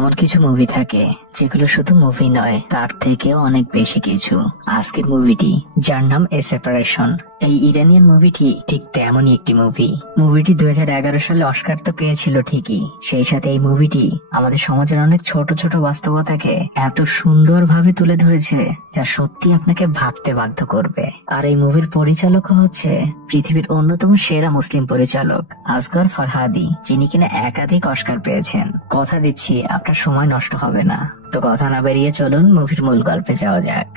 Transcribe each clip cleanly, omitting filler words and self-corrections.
এমন কিছু মুভি থাকে যেগুলো শুধু মুভি নয়, তার থেকেও অনেক বেশি কিছু। আজকের মুভিটি, যার নাম এ সেপারেশন, এই ইরানিয়ান মুভিটি ঠিক তেমনই একটি মুভিটি 2011 সালে অস্কার তো পেয়েছিল ঠিকই, সেই সাথে এই মুভিটি আমাদের সমাজের অনেক ছোট ছোট বাস্তবতাকে এত সুন্দরভাবে তুলে ধরেছে যা সত্যি আপনাকে ভাবতে বাধ্য করবে। আর এই মুভির পরিচালক হচ্ছে পৃথিবীর অন্যতম সেরা মুসলিম পরিচালক আসগর ফরহাদি, যিনি কিনা একাধিক অস্কার পেয়েছেন। কথা দিচ্ছি আপনার সময় নষ্ট হবে না। তো কথা না বেরিয়ে চলুন মুভির মূল গল্পে যাওয়া যাক।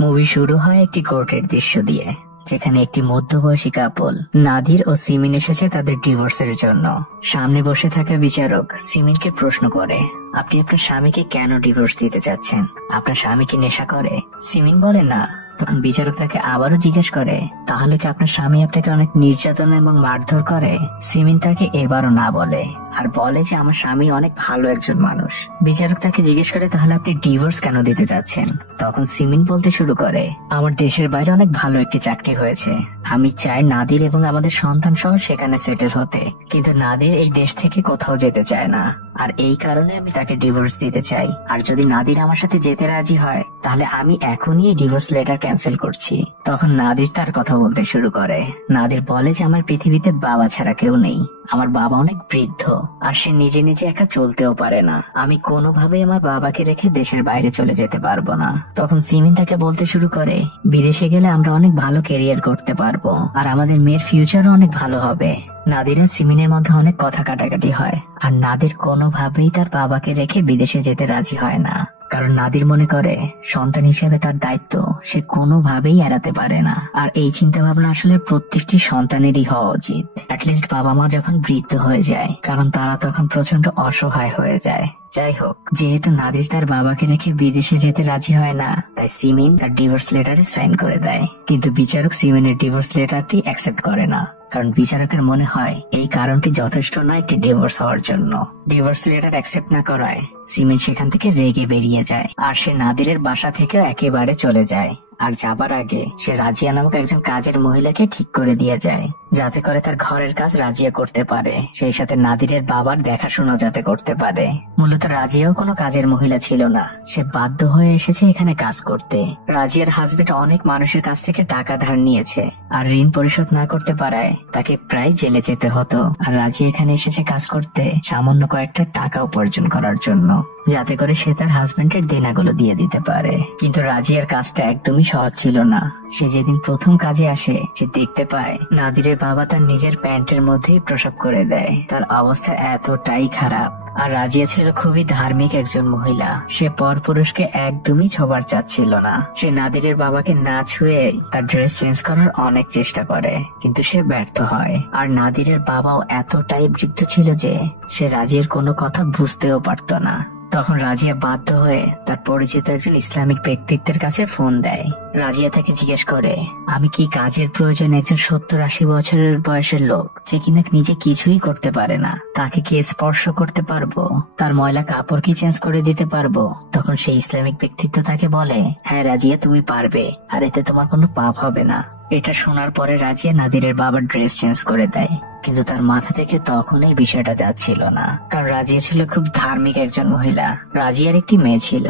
মুভি শুরু হয় একটি কোর্টের দৃশ্য দিয়ে, যেখানে একটি মধ্যবয়সী কাপল নাদির ও সিমিন এসেছে তাদের ডিভোর্সের জন্য। সামনে বসে থাকা বিচারক সিমিনকে প্রশ্ন করে, আপনি আপনার স্বামীকে কেন ডিভোর্স দিতে চাচ্ছেন? আপনার স্বামী কি নেশা করে? সিমিন বলে না। তখন বিচারক তাকে আবারও জিজ্ঞেস করে, তাহলে কি আপনার স্বামী আপনাকে অনেক নির্যাতন এবং মারধর করে? সিমিন তাকে এবারও না বলে, আর বলে যে আমার স্বামী অনেক ভালো একজন মানুষ। বিচারক তাকে জিজ্ঞেস করে, তাহলে আপনি ডিভোর্স কেন দিতে চাচ্ছেন? তখন সিমিন বলতে শুরু করে, আমার দেশের বাইরে অনেক ভালো একটি চাকরি হয়েছে, আমি চাই নাদির এবং আমাদের সন্তান সহ সেখানে সেটেল হতে, কিন্তু নাদির এই দেশ থেকে কোথাও যেতে চায় না, আর এই কারণে আমি তাকে ডিভোর্স দিতে চাই। আর যদি নাদির আমার সাথে যেতে রাজি হয় তাহলে আমি এখনই এই ডিভোর্স লেটার ক্যান্সেল করছি। তখন নাদির তার কথা বলতে শুরু করে। নাদির বলে যে আমার পৃথিবীতে বাবা ছাড়া কেউ নেই, আমার বাবা অনেক বৃদ্ধ, আর সে নিজে নিজে একা চলতেও পারে না, আমি কোনোভাবেই আমার বাবাকে রেখে দেশের বাইরে চলে যেতে পারবো না। তখন সিমিন তাকে বলতে শুরু করে, বিদেশে গেলে আমরা অনেক ভালো ক্যারিয়ার করতে পারবো, আর আমাদের মেয়ের ফিউচারও অনেক ভালো হবে। নাদির আর সিমিনের মধ্যে অনেক কথা কাটাকাটি হয়, আর নাদির কোনোভাবেই তার বাবাকে রেখে বিদেশে যেতে রাজি হয় না, কারণ নাদির মনে করে সন্তান হিসেবে তার দায়িত্ব সে কোনোভাবেই এড়াতে পারে না। আর এই চিন্তা ভাবনা আসলে প্রত্যেকটি সন্তানেরই হওয়া উচিত, অ্যাটলিস্ট বাবা মা যখন বৃদ্ধ হয়ে যায়, কারণ তারা তখন প্রচন্ড অসহায় হয়ে যায়। যাই হোক, যেহেতু নাদির তার বাবাকে রেখে বিদেশে যেতে রাজি হয় না, তাই সিমিন তার ডিভোর্স লেটারে সাইন করে দেয়। কিন্তু বিচারক সিমিনের ডিভোর্স লেটারটি অ্যাকসেপ্ট করে না, কারণ বিচারকের মনে হয় এই কারণটি যথেষ্ট নয় একটি ডিভোর্স হওয়ার জন্য। ডিভোর্স লেটার অ্যাকসেপ্ট না করায় সিমিন সেখান থেকে রেগে বেরিয়ে যায়, আর সে নাদিরের বাসা থেকেও একেবারে চলে যায়। আর যাবার আগে সে রাজিয়া নামক একজন কাজের মহিলাকে ঠিক করে দিয়ে যায়, যাতে করে তার ঘরের কাজ রাজিয়া করতে পারে, সেই সাথে নাদিরের বাবার দেখাশোনা যাতে করতে পারে। মূলত রাজিয়াও কোনো কাজের মহিলা ছিল না, সে বাধ্য হয়ে এসেছে এখানে কাজ করতে। রাজিয়ার হাজবেন্ড অনেক মানুষের কাছ থেকে টাকা ধার নিয়েছে, আর ঋণ পরিশোধ না করতে পারায় তাকে প্রায় জেলে যেতে হতো। আর রাজিয়া এখানে এসেছে কাজ করতে সামান্য কয়েকটা টাকা উপার্জন করার জন্য, যাতে করে সে তার হাজবেন্ডের দেনাগুলো দিয়ে দিতে পারে। কিন্তু রাজিয়ার কাজটা একদমই সহজ ছিল না। সে যেদিন প্রথম কাজে আসে, সে দেখতে পায় নাদিরের বাবা তার নিজের প্যান্টের মধ্যেই প্রসব করে দেয়। তার অবস্থা এতটাই খারাপ। আর রাজিয়া ছিল খুবই ধার্মিক একজন মহিলা, সে পরপুরুষকে একদমই ছোঁবার চাচ্ছিল না। সে নাদিরের বাবাকে না ছুঁয়ে তার ড্রেস চেঞ্জ করার অনেক চেষ্টা করে, কিন্তু সে ব্যর্থ হয়। আর নাদিরের বাবাও এতটাই বৃদ্ধ ছিল যে সে রাজিয়ার কোনো কথা বুঝতেও পারত না। তখন রাজিয়া বাধ্য হয়ে তার পরিচিত একজন ইসলামিক ব্যক্তিত্বের কাছে ফোন দেয়। রাজিয়া তাকে জিজ্ঞেস করে, আমি কি কাজের প্রয়োজন একজন 70-80 বছরের বয়সের লোক যে কিনা নিজে কিছুই করতে পারে না, তাকে কি স্পর্শ করতে পারবো? তার ময়লা কাপড় কি চেঞ্জ করে দিতে পারবো? তখন সেই ইসলামিক ব্যক্তিত্ব তাকে বলে, হ্যাঁ রাজিয়া, তুমি পারবে, আর এতে তোমার কোনো পাপ হবে না। এটা শোনার পরে রাজিয়া নাদিরের বাবার ড্রেস চেঞ্জ করে দেয়, কিন্তু তার মাথা থেকে তখন এই বিষয়টা যাচ্ছিল না, কারণ রাজিয়া ছিল খুব ধার্মিক একজন মহিলা। রাজিয়ার একটি মেয়ে ছিল।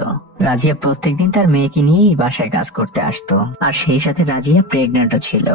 রাজিয়া প্রত্যেকদিন তার মেয়েকে নিয়েই বাসায় কাজ করতে আসতো, আর সেই সাথে রাজিয়া প্রেগনেন্টও ছিল।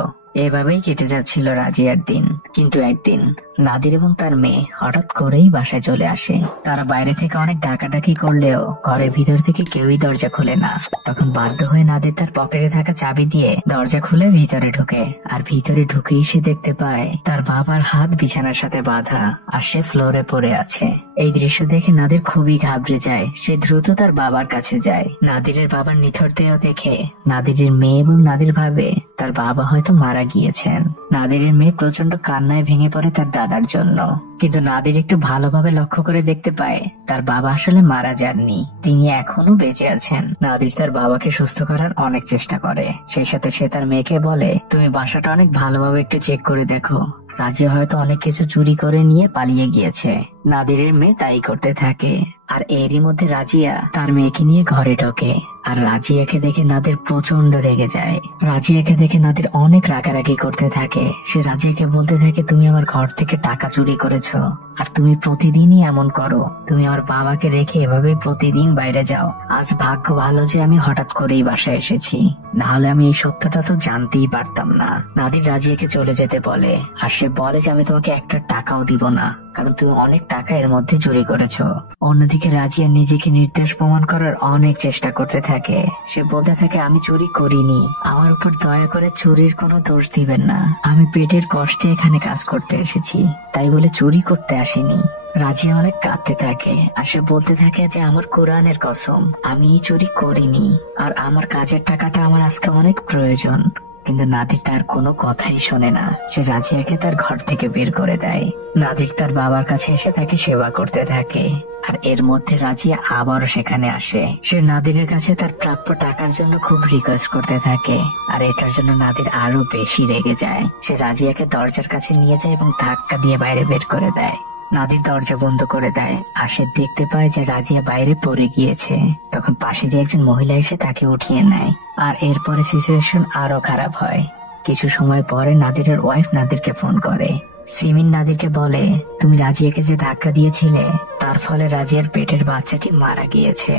এভাবেই কেটে যাচ্ছিল রাজিয়ার দিন। কিন্তু একদিন নাদির এবং তার মেয়ে হঠাৎ করেই বাসায় চলে আসে। তারা বাইরে থেকে অনেক ডাকাডাকি করলেও ঘরের ভিতর থেকে কেউই দরজা খুলে না। তখন বাধ্য হয়ে নাদির তার পকেটে থাকা চাবি দিয়ে দরজা খুলে ভিতরে ঢুকে, আর ভিতরে ঢুকেই সে দেখতে পায় তার বাবার হাত বিছানার সাথে বাঁধা, আর সে ফ্লোরে পড়ে আছে। এই দৃশ্য দেখে নাদির খুবই ঘাবড়ে যায়। সে দ্রুত তার বাবার কাছে যায়। নাদিরের বাবার নিথর দেহ দেখে নাদিরের মেয়ে এবং নাদির ভাবে তার বাবা হয়তো মারা গিয়েছেন। নাদিরের মেয়ে প্রচন্ড কান্নায় ভেঙে পড়ে তার দাদার জন্য, কিন্তু নাদির একটু ভালোভাবে লক্ষ্য করে দেখতে পায় তার বাবা আসলে মারা যাননি, তিনি এখনো বেঁচে আছেন। নাদির তার বাবাকে সুস্থ করার অনেক চেষ্টা করে। সেই সাথে সে তার মেয়েকে বলে, তুমি বাসাটা অনেক ভালোভাবে একটু চেক করে দেখো, রাজিয়া হয়তো অনেক কিছু চুরি করে নিয়ে পালিয়ে গিয়েছে। নাদিরের মেয়ে তাই করতে থাকে, আর এরই মধ্যে রাজিয়া তার মেয়েকে নিয়ে ঘরে ঢোকে। আর রাজিয়াকে দেখে নাদির প্রচন্ড রেগে যায়। রাজিয়াকে দেখে নাদির অনেক রাগারাগি করতে থাকে। সে রাজিয়াকে বলতে থাকে, তুমি আমার ঘর থেকে টাকা চুরি করেছো, আর তুমি প্রতিদিনই এমন করো। তুমি আমার বাবাকে রেখে এভাবে প্রতিদিন বাইরে যাও। আজ ভাগ্য ভালো যে আমি হঠাৎ করেই বাসায় এসেছি, না হলে আমি এই সত্যটা তো জানতেই পারতাম না। নাদির রাজিয়াকে চলে যেতে বলে, আর সে বলে যে আমি তোমাকে একটা টাকাও দিব না, কারণ তুমি অনেক টাকা এর মধ্যে চুরি করেছো। অন্যদিকে রাজিয়া নিজেকে নির্দোষ প্রমাণ করার অনেক চেষ্টা করতে থাকে। সে বলতে থাকে, আমি চুরি করিনি, আমার উপর দয়া করে চুরির কোনো দোষ দিবেন না। আমি পেটের কষ্টে এখানে কাজ করতে এসেছি, তাই বলে চুরি করতে আসিনি। রাজিয়া অনেক কাঁদতে থাকে, আর সে বলতে থাকে যে আমার কোরআনের কসম, আমি চুরি করিনি, আর আমার কাজের টাকাটা আমার আজকে অনেক প্রয়োজন। কিন্তু নাদির তার কোনো কথাই শোনে না। সে রাজিয়াকে তার ঘর থেকে বের করে দেয়। নাদির তার বাবার কাছে এসে তাকে সেবা করতে থাকে, আর এর মধ্যে রাজিয়া আবারও সেখানে আসে। সে নাদিরের কাছে তার প্রাপ্য টাকার জন্য খুব রিকোয়েস্ট করতে থাকে, আর এটার জন্য নাদির আরো বেশি রেগে যায়। সে রাজিয়াকে দরজার কাছে নিয়ে যায় এবং ধাক্কা দিয়ে বাইরে বের করে দেয়। নাদির দরজা বন্ধ করে দেয়, আর সে দেখতে পায় যে রাজিয়া বাইরে পড়ে গিয়েছে। তখন পাশেরই একজন মহিলা এসে তাকে উঠিয়ে নেয়, আর এরপরে সিচুয়েশন আরো খারাপ হয়। কিছু সময় পরে নাদিরের ওয়াইফ নাদিরকে ফোন করে। সিমিন নাদিরকে বলে, তুমি রাজিয়াকে যে ধাক্কা দিয়েছিলে তার ফলে রাজিয়ার পেটের বাচ্চাটি মারা গিয়েছে।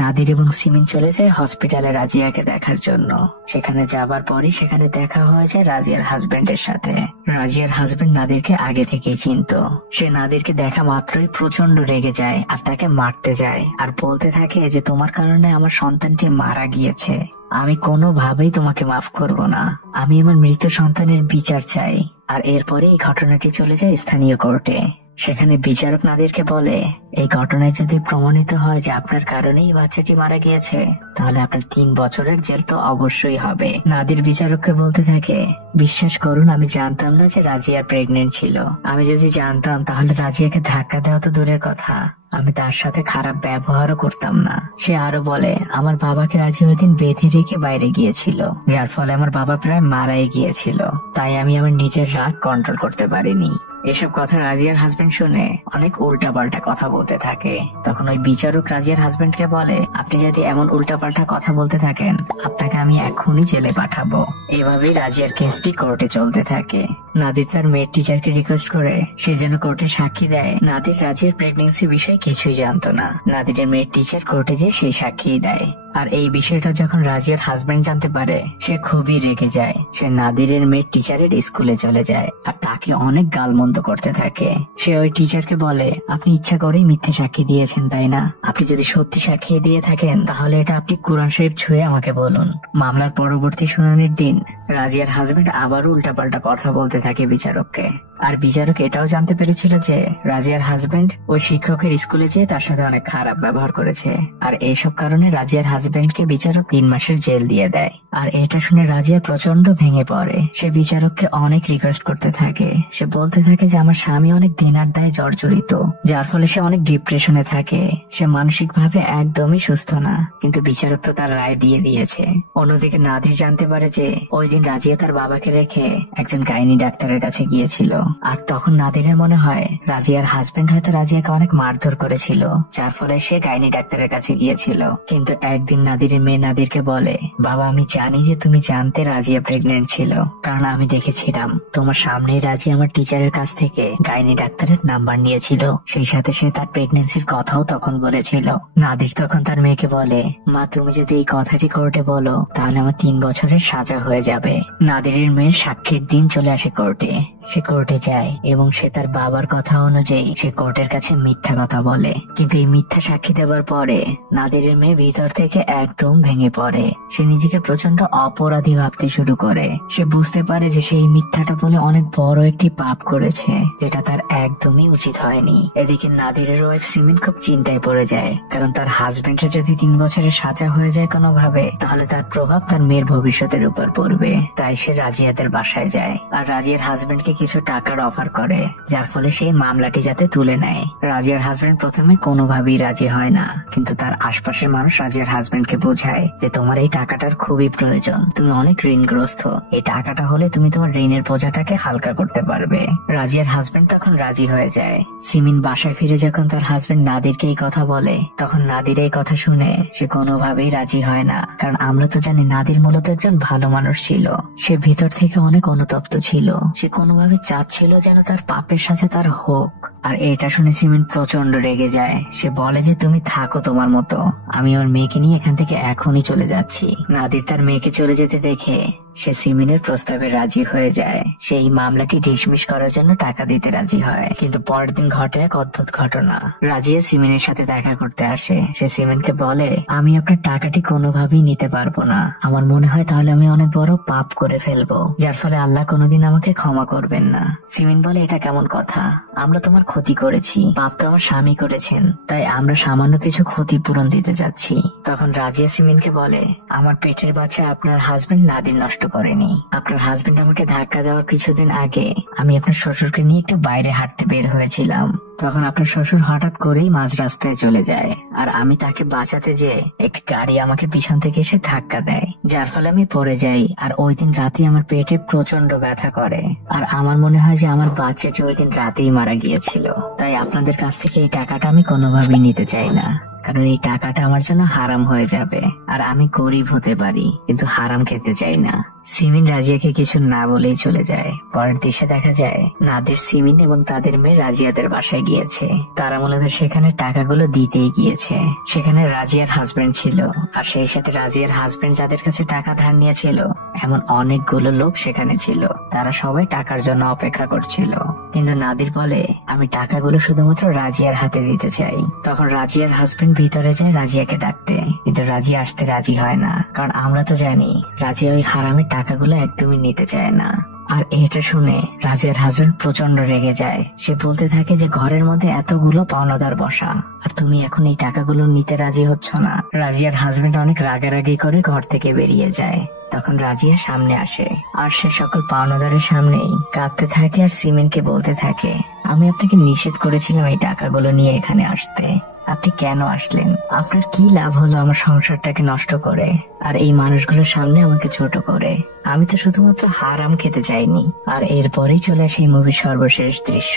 নাদির এবং সিমিন চলে যায় হসপিটালে রাজিয়াকে দেখার জন্য। সেখানে যাবার পরই সেখানে দেখা হয়ে যায় রাজিয়ার হাজবেন্ডের সাথে। রাজিয়ার হাজবেন্ড নাদিরকে আগে থেকেই চিনতো। সে নাদিরকে দেখা মাত্রই প্রচন্ড রেগে যায় আর তাকে মারতে যায়, আর বলতে থাকে যে তোমার কারণে আমার সন্তানটি মারা গিয়েছে, আমি কোনোভাবেই তোমাকে মাফ করব না, আমি আমার মৃত সন্তানের বিচার চাই। আর এরপরে এই ঘটনাটি চলে যায় স্থানীয় কোর্টে। সেখানে বিচারক নাদিরকে বলে, এই ঘটনায় যদি প্রমাণিত হয় যে আপনার কারণেই বাচ্চাটি মারা গিয়েছে, তাহলে আপনার 3 বছরের জেল তো অবশ্যই হবে। নাদির বিচারককে বলতে থাকে, বিশ্বাস করুন, আমি জানতাম না যে রাজিয়া প্রেগনেন্ট ছিল। আমি যদি জানতাম তাহলে রাজিয়াকে ধাক্কা দেওয়া তো দূরের কথা, আমি তার সাথে খারাপ ব্যবহারও করতাম না। সে আরো বলে, আমার বাবাকে রাজি ওই দিন বেঁধে রেখে বাইরে গিয়েছিল, যার ফলে আমার বাবা প্রায় মারাই গিয়েছিল, তাই আমি আমার নিজের রাগ কন্ট্রোল করতে পারিনি। এসব কথা রাজিয়ার হাজবেন্ড শুনে অনেক উল্টা পাল্টা কথা বলতে থাকে। তখন ওই বিচারক রাজিয়ার হাজবেন্ডকে বলে, আপনি যদি এমন উল্টা পাল্টা কথা বলতে থাকেন, আপনাকে আমি এখনই জেলে পাঠাবো। এভাবেই রাজিয়ার কেসটি কোর্টে চলতে থাকে। নাদির তার মেয়ের টিচারকে রিকোয়েস্ট করে সে যেন কোর্টে সাক্ষী দেয়। নাদির রাজিয়ার প্রেগনেন্সি বিষয়ে কিছুই জানতো না। নাদিরের মেয়ের টিচার কোর্টে যে সেই সাক্ষী দেয়। আর এই বিষয়টা যখন রাজিয়ার হাজবেন্ড জানতে পারে, সে খুবই রেগে যায়। সে নাদিরের মেয়ের টিচারের স্কুলে চলে যায় আর তাকে অনেক গালমন্দ করতে থাকে। সে ওই টিচারকে বলে, আপনি ইচ্ছা করেই মিথ্যে সাক্ষী দিয়েছেন, তাই না? আপনি যদি সত্যি সাক্ষী দিয়ে থাকেন তাহলে এটা আপনি কোরআন শরীফ ছুঁয়ে আমাকে বলুন। মামলার পরবর্তী শুনানির দিন রাজিয়ার হাজবেন্ড আবারও উল্টাপাল্টা কথা বলতে থাকে বিচারককে। আর বিচারক এটাও জানতে পেরেছিল যে রাজিয়ার হাজবেন্ড ওই শিক্ষকের স্কুলে যেয়ে তার সাথে অনেক খারাপ ব্যবহার করেছে। আর এইসব কারণে রাজিয়ার হাজবেন্ডকে বিচারক 3 মাসের জেল দিয়ে দেয়। আর এটা শুনে রাজিয়া প্রচন্ড ভেঙে পড়ে। সে বিচারককে অনেক রিকোয়েস্ট করতে থাকে। সে বলতে থাকে যে আমার স্বামী অনেক দেনার দায়ে জর্জরিত, যার ফলে সে অনেক ডিপ্রেশনে থাকে। সে মানসিক ভাবে একদমই সুস্থ না, কিন্তু বিচারক তো তার রায় দিয়ে দিয়েছে। অন্যদিকে নাদির জানতে পারে যে ওই দিন রাজিয়া তার বাবাকে রেখে একজন গাইনি ডাক্তারের কাছে গিয়েছিল। আর তখন নাদিরের মনে হয় রাজিয়ার হাজবেন্ড হয়তো রাজিয়াকে অনেক মারধর করেছিল, যার ফলে সে গাইনি ডাক্তারের কাছে গিয়েছিল। কিন্তু একদিন নাদিরের মেয়ে নাদিরকে বলে, বাবা আমি জানি যে তুমি জানতে রাজিয়া প্রেগনেন্ট ছিল, কারণ আমি দেখেছিলাম তোমার সামনেই রাজিয়া আমার টিচারের কাছ থেকে গাইনি ডাক্তারের নাম্বার নিয়েছিল, সেই সাথে সে তার প্রেগনেন্সির কথাও তখন বলেছিল। নাদির তখন তার মেয়েকে বলে, মা তুমি যদি এই কথাটি কোর্টে বলো তাহলে আমার 3 বছরের সাজা হয়ে যাবে। নাদিরের মেয়ের সাক্ষীর দিন চলে আসে কোর্টে। সে কোর্টে যায় এবং সে তার বাবার কথা অনুযায়ী সে কোর্টের কাছে মিথ্যা কথা বলে। কিন্তু এই মিথ্যা সাক্ষী দেওয়ার পরে নাদিরের মেয়ে ভিতর থেকে একদম ভেঙে পড়ে। সে নিজেকে প্রচন্ড অপরাধী ভাবতে শুরু করে। সে বুঝতে পারে যে সেই মিথ্যাটা বলে অনেক বড় একটি পাপ করেছে, যেটা তার একদমই উচিত হয়নি। এদিকে নাদিরের ওয়াইফ সিমিন খুব চিন্তায় পড়ে যায়, কারণ তার হাজবেন্ডের যদি 3 বছরের সাজা হয়ে যায় কোনোভাবে, তাহলে তার প্রভাব তার মেয়ের ভবিষ্যতের উপর পড়বে। তাই সে রাজিয়াদের বাসায় যায় আর রাজিয়ার হাজবেন্ডকে কিছু টাকা টাকার অফার করে, যার ফলে সেই মামলাটি যাতে তুলে নেয়। রাজিয়ার হাজবেন্ড প্রথমে কোনোভাবেই রাজি হয় না, কিন্তু তার আশপাশের মানুষ রাজিয়ার হাজবেন্ডকে বোঝায় যে তোমার এই টাকাটার খুবই প্রয়োজন, তুমি অনেক ঋণগ্রস্ত, এই টাকাটা হলে তুমি তোমার ঋণের বোঝাটাকে হালকা করতে পারবে। রাজিয়ার হাজবেন্ড তখন রাজি হয়ে যায়। সিমিন বাসায় ফিরে যখন তার হাজবেন্ড নাদিরকে এই কথা বলে, তখন নাদির এই কথা শুনে সে কোনোভাবেই রাজি হয় না, কারণ আমরা তো জানি নাদির মূলত একজন ভালো মানুষ ছিল। সে ভিতর থেকে অনেক অনুতপ্ত ছিল, সে কোনোভাবে চাচ্ছিল যেন তার পাপের সাথে তার হোক। আর এটা শুনে সিমিন প্রচন্ড রেগে যায়। সে বলে যে তুমি থাকো তোমার মতো, আমি আমার মেয়েকে নিয়ে এখান থেকে এখনই চলে যাচ্ছি। নাদির তার মেয়েকে চলে যেতে দেখে সে সিমিনের প্রস্তাবে রাজি হয়ে যায়। সেই মামলাটি ডিসমিস করার জন্য টাকা দিতে রাজি হয়। কিন্তু পরের দিন ঘটে এক অদ্ভুত ঘটনা। রাজিয়া সিমিনের সাথে দেখা করতে আসে। সে সিমিনকে বলে, আমি আপনার টাকাটি কোনোভাবেই নিতে পারবো না, আমার মনে হয় তাহলে আমি অনেক বড় পাপ করে ফেলবো, যার ফলে আল্লাহ কোনোদিন আমাকে ক্ষমা করবেন না। সিমিন বলে, এটা কেমন কথা, আমরা তোমার ক্ষতি করেছি, পাপ তো আমার স্বামী করেছেন, তাই আমরা সামান্য কিছু ক্ষতিপূরণ দিতে যাচ্ছি। তখন রাজিয়া সিমিনকে বলে, আমার পেটের বাচ্চা আপনার হাজবেন্ড নাদির নষ্ট করেনি। আপনার হাজবেন্ড আমাকে ধাক্কা দেওয়ার কিছুদিন আগে আমি আপনার শ্বশুরকে নিয়ে একটু বাইরে হাঁটতে বের হয়েছিলাম। তখন আপনার শ্বশুর হঠাৎ করেই মাঝ রাস্তায় চলে যায়, আর আমি তাকে বাঁচাতে যেয়ে একটি গাড়ি আমাকে পিছন থেকে এসে ধাক্কা দেয়, যার ফলে আমি পড়ে যাই। আর ওই দিন রাতে আমার পেটে প্রচন্ড ব্যথা করে, আর আমার মনে হয় যে আমার বাচ্চাটি ওই দিন রাতেই মারা গিয়েছিল। তাই আপনাদের কাছ থেকে এই টাকাটা আমি কোনোভাবেই নিতে চাই না, কারণ এই টাকাটা আমার জন্য হারাম হয়ে যাবে, আর আমি গরিব হতে পারি কিন্তু হারাম খেতে চাই না। সিমিন রাজিয়াকে কিছু না বলেই চলে যায়। পরের দৃশ্যে দেখা যায় নাদির, সিমিন এবং তাদের মেয়ে রাজিয়াদের বাসায় গিয়েছে। তারা মূলত সেখানে টাকাগুলো দিতেই গিয়েছে। সেখানে রাজিয়ার হাজবেন্ড ছিল, আর সেই সাথে রাজিয়ার হাজবেন্ড যাদের কাছে টাকা ধার নিয়েছিল এমন অনেকগুলো লোক সেখানে ছিল। তারা সবাই টাকার জন্য অপেক্ষা করছিল, কিন্তু নাদির বলে, আমি টাকাগুলো শুধুমাত্র রাজিয়ার হাতে দিতে চাই। তখন রাজিয়ার হাজবেন্ড ভিতরে যায় রাজিয়াকে ডাকতে, কিন্তু রাজিয়া আসতে রাজি হয় না, কারণ আমরা তো জানি রাজিয়া ওই হারামের টাকাগুলো একদমই নিতে চায় না। আর এটা শুনে রাজিয়ার হাজবেন্ড প্রচন্ড রেগে যায়। সে বলতে থাকে যে ঘরের মধ্যে এতগুলো পাওনাদার বসা, আর তুমি এখন এই টাকাগুলো নিতে রাজি হচ্ছ না। রাজিয়ার হাজবেন্ড অনেক রাগারাগি করে ঘর থেকে বেরিয়ে যায়। তখন রাজিয়া সামনে আসে, আর সে সকল পাওনাদারের সামনেই কাঁদতে থাকে আর সিমিনকে বলতে থাকে, আমি আপনাকে নিষেধ করেছিলাম এই টাকাগুলো নিয়ে এখানে আসতে, আপনি কেন আসলেন? আপনার কি লাভ হলো আমার সংসারটাকে নষ্ট করে আর এই মানুষগুলোর সামনে আমাকে ছোট করে? আমি তো শুধুমাত্র হারাম খেতে চাইনি। আর এরপরেই চলে আসে এই মুভির সর্বশেষ দৃশ্য,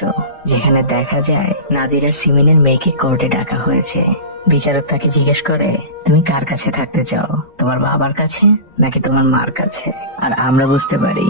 যেখানে দেখা যায় নাদির আর সিমিনের মেয়েকে কোর্টে ডাকা হয়েছে। বিচারক তাকে জিজ্ঞেস করে, তুমি কার কাছে থাকতে চাও, তোমার বাবার কাছে নাকি তোমার মার কাছে? আর আমরা বুঝতে পারি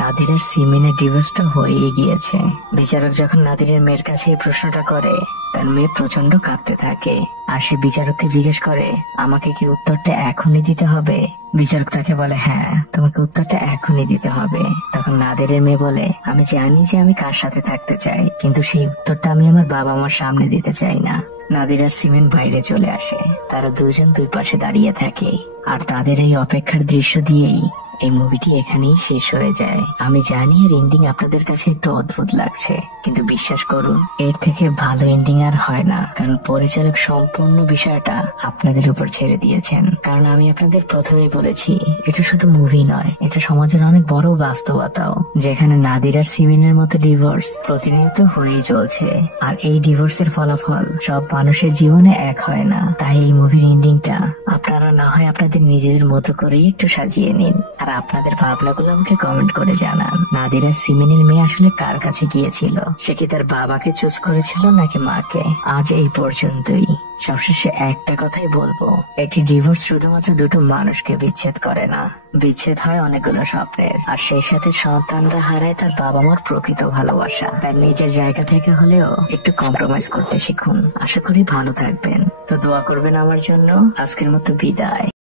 নাদিরের সিমিনের ডিভোর্সটা হয়েই গিয়েছে। বিচারক যখন নাদিরের মেয়ের কাছে এই প্রশ্নটা করে, তার মেয়ে প্রচন্ড কাঁদতে থাকে, আর সে বিচারককে জিজ্ঞেস করে, আমাকে কি উত্তরটা এখনই দিতে হবে? বিচারক তাকে বলে, হ্যাঁ, তোমাকে উত্তরটা এখনই দিতে হবে। তখন নাদিরের মেয়ে বলে, আমি জানি যে আমি কার সাথে থাকতে চাই, কিন্তু সেই উত্তরটা আমি আমার বাবা মার সামনে দিতে চাই না। নাদির আর সিমিন বাইরে চলে আসে। তারা দুজন দুই পাশে দাঁড়িয়ে থাকে, আর তাদের এই অপেক্ষার দৃশ্য দিয়েই এই মুভিটি এখানেই শেষ হয়ে যায়। আমি জানি এর এন্ডিং আপনাদের কাছে একটু অদ্ভুত লাগছে, কিন্তু বিশ্বাস করুন এর থেকে ভালো এন্ডিং আর হয় না, কারণ পরিচালক সম্পূর্ণ বিষয়টা আপনাদের উপর ছেড়ে দিয়েছেন। কারণ আমি আপনাদের প্রথমেই বলেছি, এটা শুধু মুভি নয়, এটা সমাজের অনেক বড় বাস্তবতাও, যেখানে নাদির আর সিমিনের মতো ডিভোর্স প্রতিনিয়ত হয়েই চলছে। আর এই ডিভোর্সের ফলাফল সব মানুষের জীবনে এক হয় না। তাই এই মুভির এন্ডিংটা আপনারা না হয় আপনাদের নিজেদের মতো করেই একটু সাজিয়ে নিন, আর আপনাদের ভাবনাগুলো আমাকে কমেন্ট করে জানান। নাদির আর সিমিনের মেয়ে আসলে কার কাছে গিয়েছিল? সে কি তার বাবাকে চুজ করেছিল নাকি মাকে? আজ এই পর্যন্তই। সবশেষে একটা কথাই বলবো, একটি ডিভোর্স শুধুমাত্র দুটো মানুষকে বিচ্ছেদ করে না, বিচ্ছেদ হয় অনেকগুলো স্বপ্নের। আর সেই সাথে সন্তানরা হারায় তার বাবা মার প্রকৃত ভালোবাসা। তার নিজের জায়গা থেকে হলেও একটু কম্প্রোমাইজ করতে শিখুন। আশা করি ভালো থাকবেন। তো দোয়া করবেন আমার জন্য। আজকের মতো বিদায়।